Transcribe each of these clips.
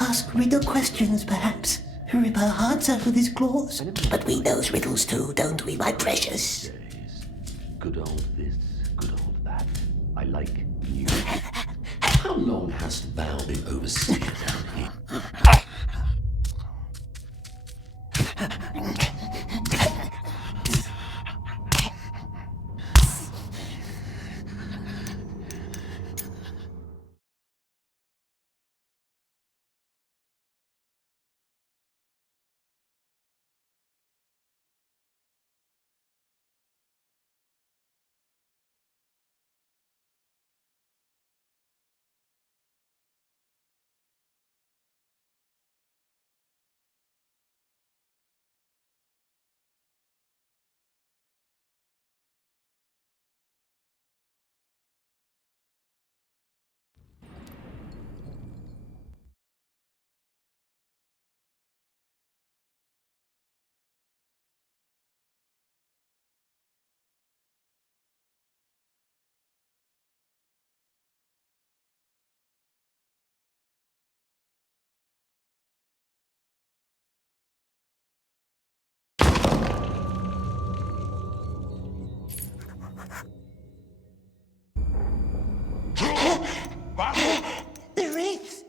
Ask riddle questions, perhaps. Rip our hearts out with his claws. But we knows riddles too, don't we, my precious? Good old this, good old that. I like you. How long hast thou been overseer down here? The wraiths!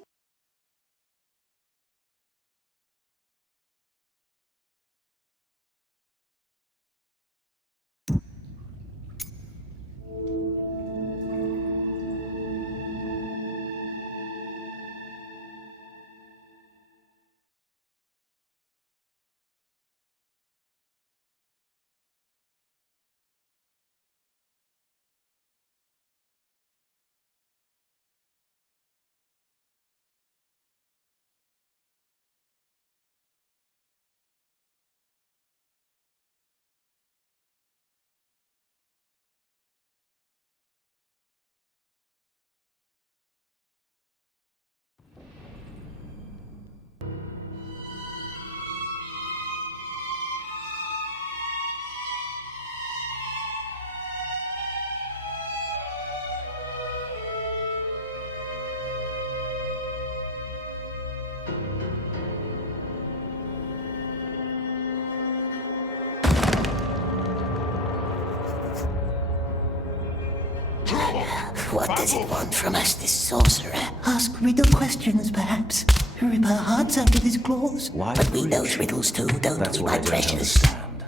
What does it want from us, this sorcerer? Ask riddle questions, perhaps. Rip our hearts out with his claws. Why but we bridge? knows riddles too, don't That's we, what my I don't precious? understand.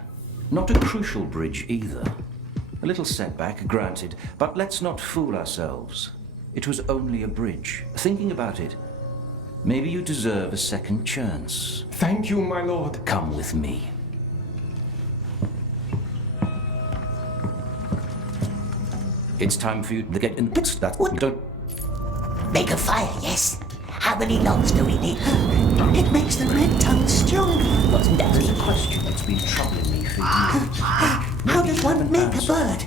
Not a crucial bridge either. A little setback, granted, but let's not fool ourselves. It was only a bridge. Thinking about it, maybe you deserve a second chance. Thank you, my lord. Come with me. It's time for you to get in the pits. That What? don't. Make a fire, yes. How many logs do we need? It makes the red tongue stronger. Wasn't that There's the a question that's been troubling me for years. How does one make a bird?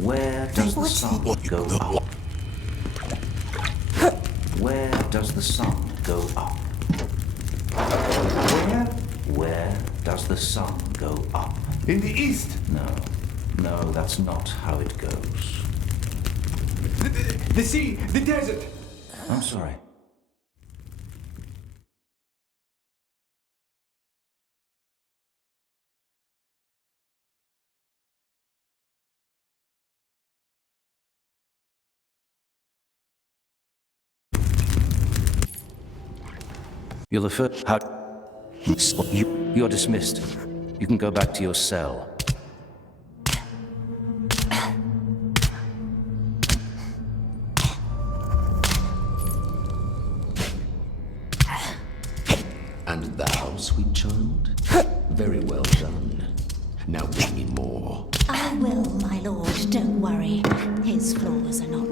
Where does the What's sun go up? Where does the sun go up? Where does the sun go up? In the east. No, that's not how it goes. The sea, the desert. I'm sorry. You're the first. How? You're dismissed. You can go back to your cell. And thou, sweet child? Very well done. Now bring me more. I will, my lord, don't worry. His flaws are not